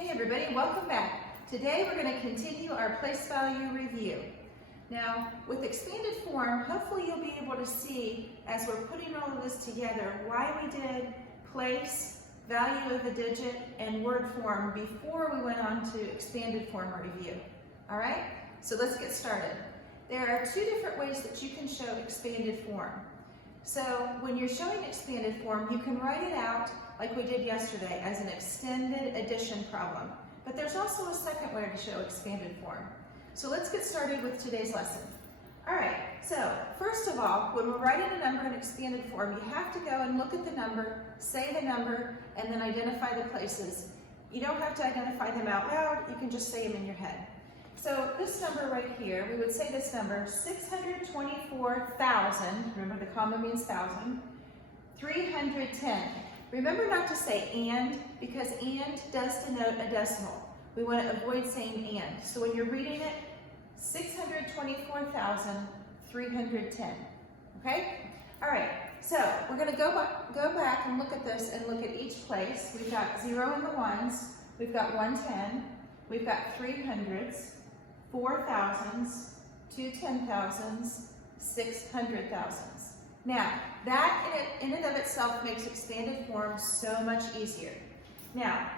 Hey everybody, welcome back. Today we're going to continue our place value review. Now, with expanded form, hopefully you'll be able to see, as we're putting all of this together, why we did place, value of a digit, and word form before we went on to expanded form review. All right? So let's get started. There are two different ways that you can show expanded form. So when you're showing expanded form, you can write it out like we did yesterday as an extended addition problem. But there's also a second way to show expanded form. So let's get started with today's lesson. All right, so first of all, when we're writing a number in expanded form, you have to go and look at the number, say the number, and then identify the places. You don't have to identify them out loud, you can just say them in your head. So this number right here, we would say this number, 624,000, remember the comma means thousand, 310. Remember not to say and, because and does denote a decimal. We want to avoid saying and. So when you're reading it, 624,310, okay? All right, so we're going to go back and look at this and look at each place. We've got 0 in the ones, we've got 110, we've got 300s, 4,000s, 2 10,000s, 600,000s. Now, that in and of itself makes expanded form so much easier. Now,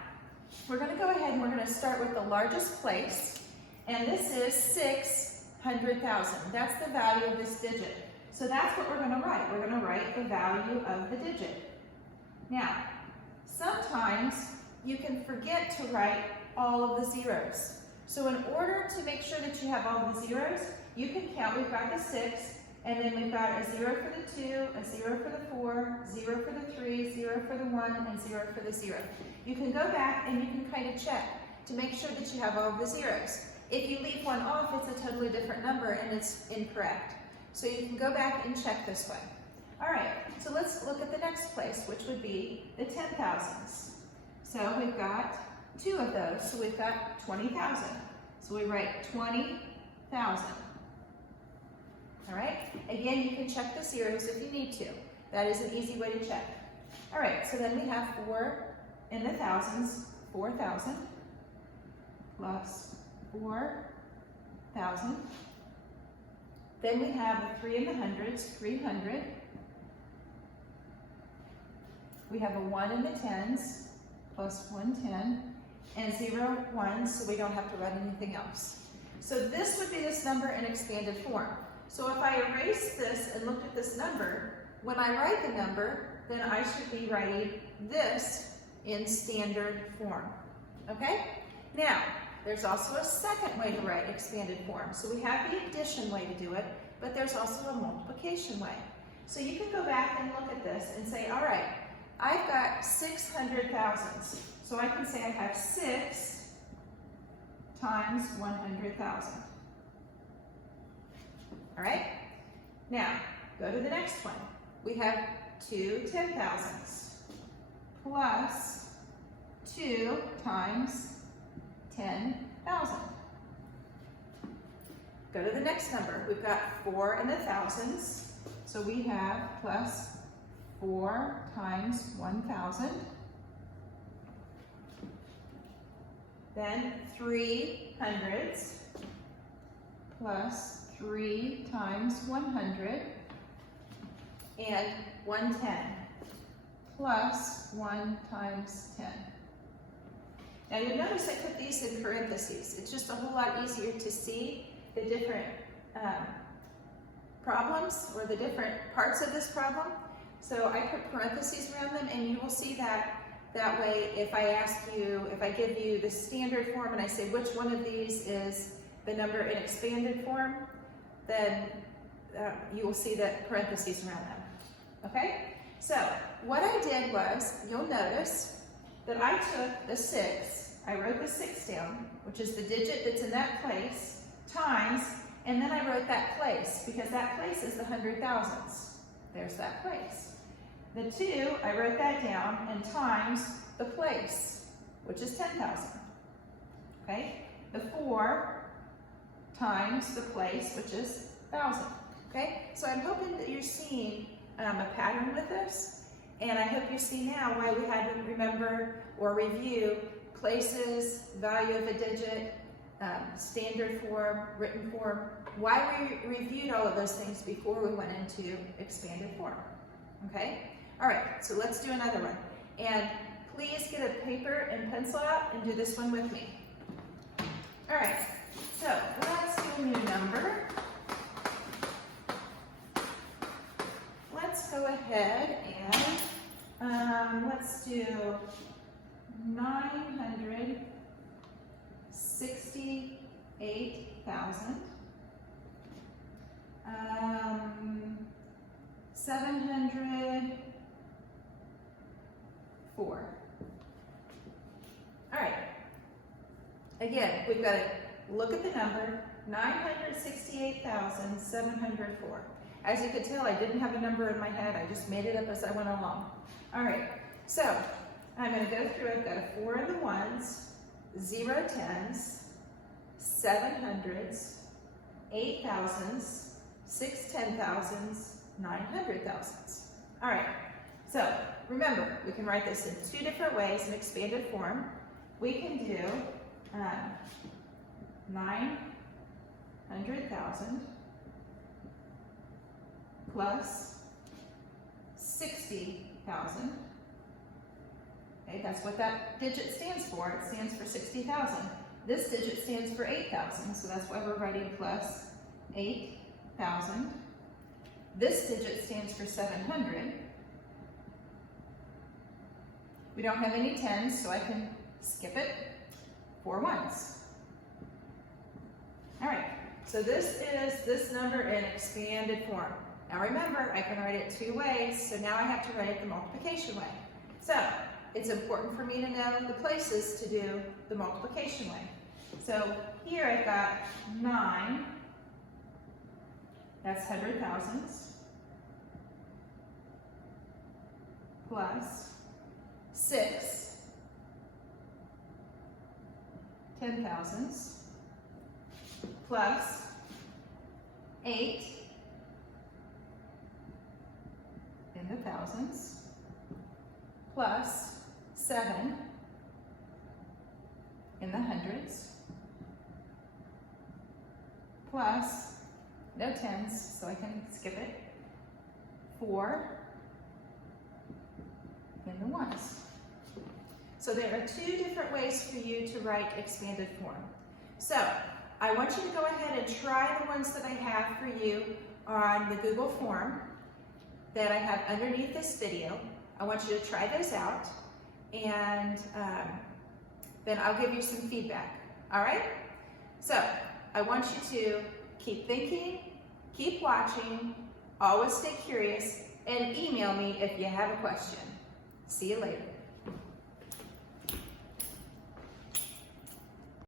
we're going to go ahead and we're going to start with the largest place, and this is 600,000. That's the value of this digit. So that's what we're going to write. We're going to write the value of the digit. Now, sometimes you can forget to write all of the zeros. So in order to make sure that you have all the zeros, you can count. We've got the 6, and then we've got a 0 for the 2, a 0 for the 4, 0 for the 3, 0 for the 1, and 0 for the 0. You can go back and you can kind of check to make sure that you have all of the zeros. If you leave one off, it's a totally different number and it's incorrect. So you can go back and check this way. All right, so let's look at the next place, which would be the 10,000s. So we've got 2 of those, so we've got 20,000. So we write 20,000. All right, again, you can check the zeros if you need to. That is an easy way to check. All right, so then we have 4 in the thousands, 4,000, plus 4,000. Then we have a 3 in the hundreds, 300. We have a 1 in the tens, plus 110, and 0 ones, so we don't have to write anything else. So this would be this number in expanded form. So if I erase this and looked at this number, when I write the number, then I should be writing this in standard form, okay? Now, there's also a second way to write expanded form. So we have the addition way to do it, but there's also a multiplication way. So you can go back and look at this and say, all right, I've got 600,000s. So I can say I have 6 times 100,000. All right? Now, go to the next one. We have 2 10,000s plus 2 times 10,000. Go to the next number. We've got 4 in the thousands. So we have plus 4 times 1,000. Then 3 hundreds plus 3 times 100, and 110 plus 1 times 10. Now you'll notice I put these in parentheses. It's just a whole lot easier to see the different problems or the different parts of this problem. So I put parentheses around them, and you will see that way if I give you the standard form and I say which one of these is the number in expanded form, then you will see the parentheses around them, okay? So what I did was, you'll notice that I took the 6, I wrote the 6 down, which is the digit that's in that place, times, and then I wrote that place, because that place is the 100,000s. There's that place. The 2, I wrote that down, and times the place, which is 10,000, okay? The 4 times the place, which is 1,000, okay? So I'm hoping that you're seeing a pattern with this, and I hope you see now why we had to remember or review places, value of a digit, standard form, written form, why we reviewed all of those things before we went into expanded form, okay? All right, so let's do another one. And please get a paper and pencil out and do this one with me. All right, so let's do a new number. Let's go ahead and let's do 968,000. 704. All right. Again, we've got to look at the number, 968,704. As you could tell, I didn't have a number in my head. I just made it up as I went along. All right. So I'm going to go through. I've got a 4 in the ones, 0 tens, 700s, 8 thousands, 6 ten thousands, 900 thousands. All right, so remember, we can write this in 2 different ways in expanded form. We can do 900,000 plus 60,000. Okay, that's what that digit stands for. It stands for 60,000. This digit stands for 8,000, so that's why we're writing plus 8,000. This digit stands for 700. We don't have any tens, so I can skip it. 4 ones. All right, so this is this number in expanded form. Now remember, I can write it 2 ways, so now I have to write it the multiplication way. So it's important for me to know the places to do the multiplication way. So here I've got 9, that's 100,000s, plus 6, 10,000s, plus 8 in the thousands, plus 7 in the hundreds, plus, no tens, so I can skip it, 4 in the ones. So there are 2 different ways for you to write expanded form. So I want you to go ahead and try the ones that I have for you on the Google form that I have underneath this video. I want you to try those out, and then I'll give you some feedback, all right? So I want you to keep thinking, keep watching, always stay curious, and email me if you have a question. See you later.